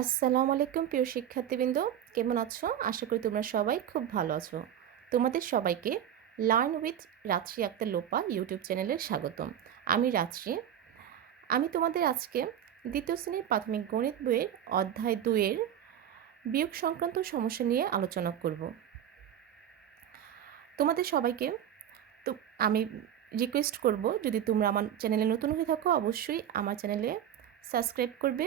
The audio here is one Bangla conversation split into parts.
আসসালামু আলাইকুম, প্রিয় শিক্ষার্থীবৃন্দ। কেমন আছো? আশা করি তোমরা সবাই খুব ভালো আছো। তোমাদের সবাইকে লার্ন উইথ রাত্রি আক্তার লোপা ইউটিউব চ্যানেলে স্বাগতম। আমি রাত্রি আমি তোমাদের আজকে দ্বিতীয় শ্রেণির প্রাথমিক গণিত বইয়ের অধ্যায় দুইয়ের বিয়োগ সংক্রান্ত সমস্যা নিয়ে আলোচনা করব। তোমাদের সবাইকে তো আমি রিকোয়েস্ট করব, যদি তোমরা আমার চ্যানেলে নতুন হয়ে থাকো, অবশ্যই আমার চ্যানেলে সাবস্ক্রাইব করবে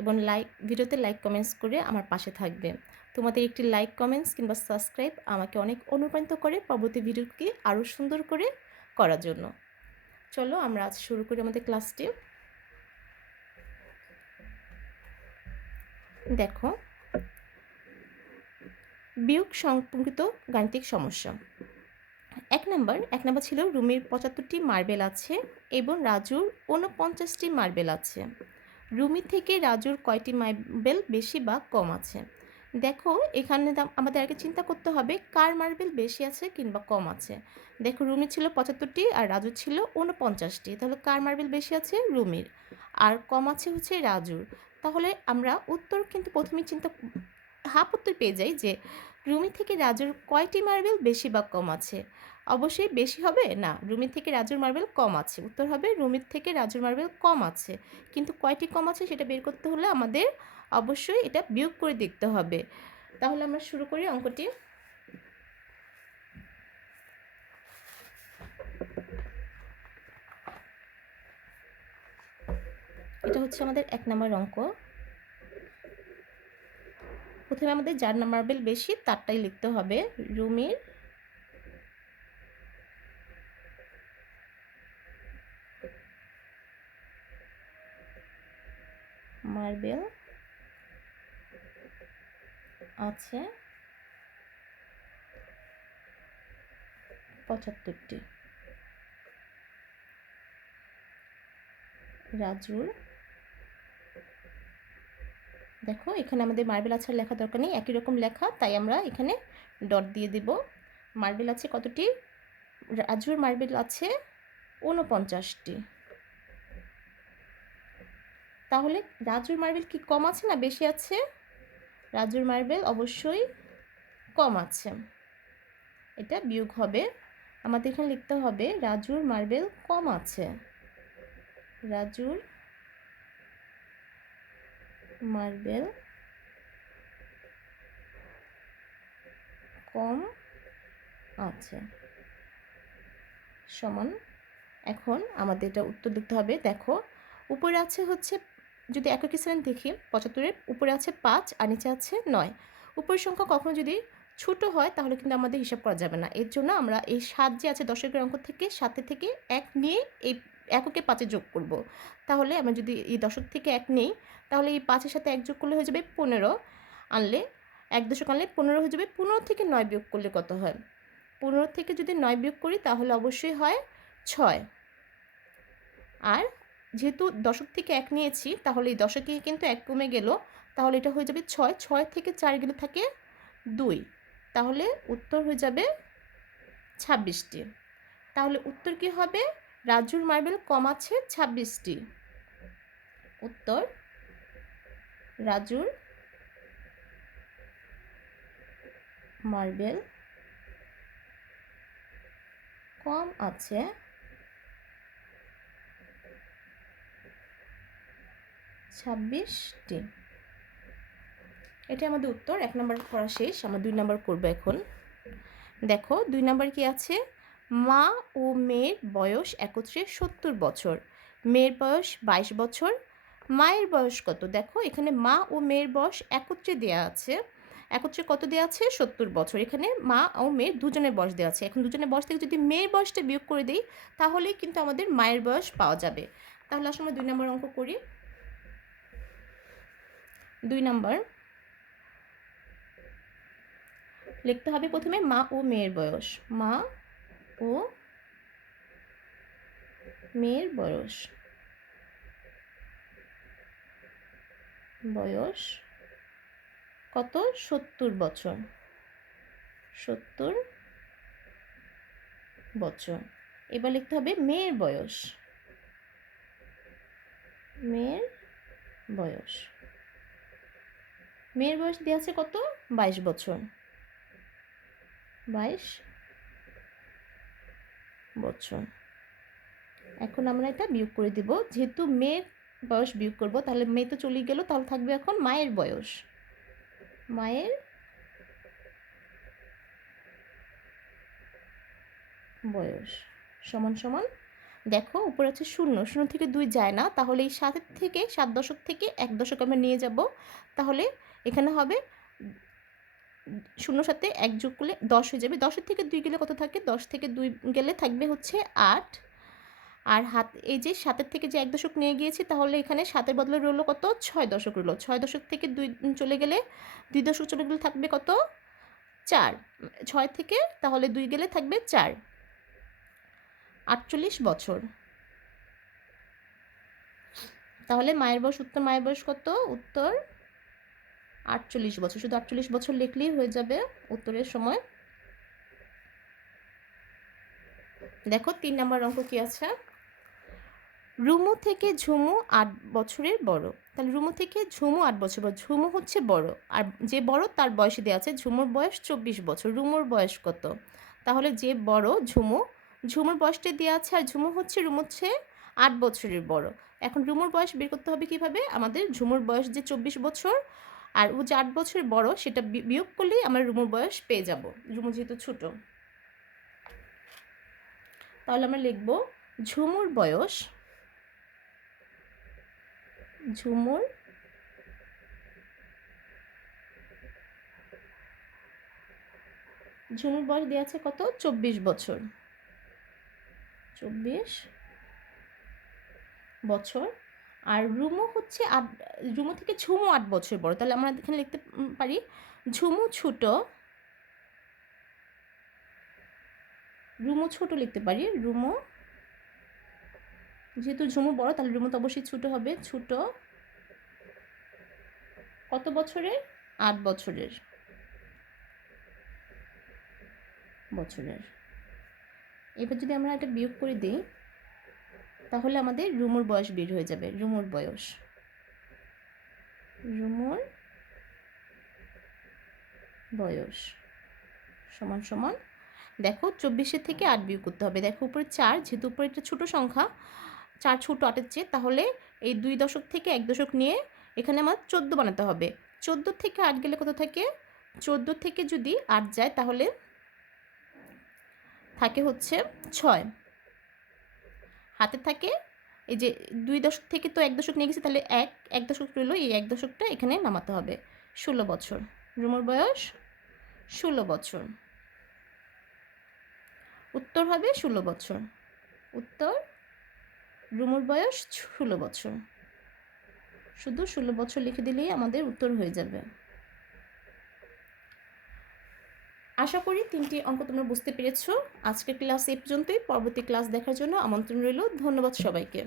এবং লাইক ভিডিওতে লাইক কমেন্টস করে আমার পাশে থাকবে। তোমাদের একটি লাইক কমেন্টস কিংবা সাবস্ক্রাইব আমাকে অনেক অনুপ্রাণিত করে পরবর্তী ভিডিওকে আরও সুন্দর করে করার জন্য। চলো আমরা আজ শুরু করি আমাদের ক্লাসটি দেখো। বিয়োগ সংপর্কিত গাণিতিক সমস্যা। এক নাম্বার এক নাম্বার ছিল রুমির পঁচাত্তরটি মার্বেল আছে এবং রাজুর ঊনপঞ্চাশটি মার্বেল আছে। রুমি থেকে রাজুর কয়টি মার্বেল বেশি বা কম আছে? দেখো, এখানে আমাদের আগে চিন্তা করতে হবে কার মার্বেল বেশি আছে কিংবা কম আছে। দেখো, রুমি ছিল পঁচাত্তরটি আর রাজুর ছিল ঊনপঞ্চাশটি। তাহলে কার মার্বেল বেশি আছে? রুমির। আর কম আছে হচ্ছে রাজুর। তাহলে আমরা উত্তর কিন্তু প্রথমে চিন্তা, হাফ উত্তর পেয়ে যাই যে রুমি থেকে রাজুর কয়টি মার্বেল বেশি বা কম আছে? অবশ্যই বেশি হবে? না, রুমির থেকে রাজুর মার্বেল কম আছে। উত্তর হবে রুমির থেকে রাজুর মার্বেল কম আছে। কিন্তু কয়টি কম আছে সেটা বের করতে হলে আমাদের অবশ্যই এটা বিয়োগ করে দেখতে হবে। তাহলে আমরা শুরু করি অঙ্কটি। এটা হচ্ছে আমাদের এক নম্বর অঙ্ক। প্রথমে আমাদের যার মার্বেল বেশি, তারটাই লিখতে হবে। রুমির মার্বেল আছে পঁচাত্তরটি। রাজুর। দেখো, এখানে আমাদের মার্বেল আছে লেখা দরকার নেই, একই রকম লেখা, তাই আমরা এখানে ডট দিয়ে দেব। মার্বেল আছে কতটি? রাজুর মার্বেল আছে ঊনপঞ্চাশটি। তাহলে রাজুর মার্বেল কি কম আছে না বেশি আছে? রাজুর মার্বেল অবশ্যই কম আছে। এটা বিয়োগ হবে। আমাদের এখানে লিখতে হবে রাজুর মার্বেল কম আছে। রাজুর মার্বেল কম আছে। সমান। এখন আমাদের এটা উত্তর লিখতে হবে। দেখো, উপরে আছে হচ্ছে যদি একই শ্রেণি দেখি, পঁচাত্তরের উপরে আছে পাঁচ আর নিচে আছে নয়। উপরের সংখ্যা কখনো যদি ছোট হয়, তাহলে কিন্তু আমাদের হিসাব করা যাবে না। এর জন্য আমরা এই সাত যে আছে দশকের অঙ্ক থেকে সাতে থেকে এক নিয়ে এই এককে পাঁচে যোগ করব। তাহলে আমরা যদি এই দশক থেকে এক নেই, তাহলে এই পাঁচের সাথে এক যোগ করলে হয়ে যাবে পনেরো। আনলে এক দশক আনলে পনেরো হয়ে যাবে, পনেরো থেকে নয় বিয়োগ করলে কত হয়? পনেরো থেকে যদি নয় বিয়োগ করি, তাহলে অবশ্যই হয় ছয়। আর যেহেতু দশক থেকে এক নিয়েছি, তাহলে এই দশকে কিন্তু এক কমে গেল, তাহলে এটা হয়ে যাবে ছয় ছয় থেকে চার গেলে থাকে দুই, তাহলে উত্তর হয়ে যাবে ছাব্বিশটি। তাহলে উত্তর কি হবে? রাজুর মার্বেল কম আছে ছাব্বিশটি। উত্তর রাজুর মার্বেল কম আছে ছাব্বিশটি। এটা আমাদের উত্তর, এক নম্বর করা শেষ, আমরা দুই নম্বর করব এখন। দেখো, দুই নম্বর কি আছে? মা ও মেয়ের বয়স একত্রে সত্তর বছর। মেয়ের বয়স বাইশ বছর। মায়ের বয়স কত? দেখো, এখানে মা ও মেয়ের বয়স একত্রে দেয়া আছে। একত্রে কত দেওয়া আছে? সত্তর বছর। এখানে মা ও মেয়ের দুজনের বয়স দেওয়া আছে। এখন দুজনের বয়স থেকে যদি মেয়ের বয়সটা বিয়োগ করে দিই, তাহলেই কিন্তু আমাদের মায়ের বয়স পাওয়া যাবে। তাহলে আসলে দুই নম্বর অঙ্ক করি। দুই নম্বর। লিখতে হবে প্রথমে মা ও মেয়ের বয়স। মা ও মেয়ের বয়স। বয়স কত? সত্তর বছর। সত্তর বছর। এবার লিখতে হবে মেয়ের বয়স। মেয়ের বয়স। মেয়ের বয়স দেওয়া আছে কত? বাইশ বছর। বাইশ বছর। এখন আমরা এটা বিয়োগ করে দিব। যেহেতু মেয়ের বয়স বিয়োগ করব, তাহলে মেয়ে তো চলে গেল, তাহলে থাকবে এখন মায়ের বয়স। মায়ের বয়স। সমান সমান, দেখো, উপরে আছে শূন্য। শূন্য থেকে দুই যায় না। তাহলে এই সাতের থেকে সাত দশক থেকে এক দশক আমরা নিয়ে যাব। তাহলে এখানে হবে শূন্য সাথে এক যোগ করলে দশ হয়ে যাবে। দশের থেকে দুই গেলে কত থাকে? দশ থেকে দুই গেলে থাকবে হচ্ছে আট। আর হাত, এই যে সাতের থেকে যে এক দশক নিয়ে গিয়েছি, তাহলে এখানে সাতের বদলে রইল কত? ছয় দশক রইল। ছয় দশক থেকে দুই চলে গেলে, দুই দশক চলে গেলে থাকবে কত? চার। ছয় থেকে, তাহলে দুই গেলে থাকবে চার। আটচল্লিশ বছর। তাহলে মায়ের বয়স, উত্তর, মায়ের বয়স কত? উত্তর আটচল্লিশ বছর। শুধু আটচল্লিশ বছর লিখলেই হয়ে যাবে উত্তরের সময়। দেখো, তিন নম্বর অঙ্ক কি আছে? রুমু থেকে ঝুমু আট বছরের বড়। তাহলে রুমু থেকে ঝুমু আট বছর বড়। ঝুমু হচ্ছে বড়। আর যে বড়, তার বয়সে দেওয়া আছে ঝুমুর বয়স চব্বিশ বছর। রুমুর বয়স কত? তাহলে যে বড়, ঝুমু। ঝুমুর বয়সটা দেওয়া আছে আর ঝুমু হচ্ছে, রুম হচ্ছে আট বছরের বড়। এখন রুমুর বয়স বের করতে হবে কীভাবে? আমাদের ঝুমুর বয়স যে চব্বিশ বছর আর ও যে আট বছরের বড়, সেটা বিয়োগ করলেই আমরা রুমুর বয়স পেয়ে যাব। রুমু যেহেতু ছোট। তাহলে আমরা লিখব, ঝুমুর বয়স, ঝুমুর ঝুমুর বয়স দেওয়া আছে কত? চব্বিশ বছর। চব্বিশ বছর। আর রুমু হচ্ছে আট, রুমু থেকে ঝুমু আট বছর বড়। তাহলে আমরা এখানে লিখতে পারি, ঝুমু ছোট, রুমু ছোট লিখতে পারি, রুমু, যেহেতু ঝুমু বড়, তাহলে রুমু তো অবশ্যই ছোট হবে, ছোট, কত বছরের? আট বছরের বছরের। এবার যদি আমরা এটা বিয়োগ করে দিই তাহলে আমাদের রুমুর বয়স বের হয়ে যাবে, রুমুর বয়স। রুমুর বয়স সমান সমান, দেখো চব্বিশের থেকে আট বিয়োগ করতে হবে। দেখো উপরে চার, যেহেতু উপরে একটা ছোটো সংখ্যা, চার ছোটো আটের চেয়ে, তাহলে এই দুই দশক থেকে এক দশক নিয়ে এখানে আমার চোদ্দ বানাতে হবে। চোদ্দ থেকে আট গেলে কত থাকে? চোদ্দ থেকে যদি আট যায়, তাহলে থাকে হচ্ছে ছয়। হাতে থাকে। এই যে দুই দশক থেকে তো এক দশক নিয়ে গেছে, তাহলে এক এক দশক রইল, এই এক দশকটা এখানে নামাতে হবে। ষোলো বছর। রুমোর বয়স ষোলো বছর। উত্তর হবে ষোলো বছর। উত্তর, রুমুর বয়স ষোলো বছর। শুধু ষোলো বছর লিখে দিলেই আমাদের উত্তর হয়ে যাবে। আশা করি তিনটি অঙ্ক তোমরা বুঝতে পেরেছ। আজকের ক্লাস এ পর্যন্তই। পরবর্তী ক্লাস দেখার জন্য আমন্ত্রণ রইল। ধন্যবাদ সবাইকে।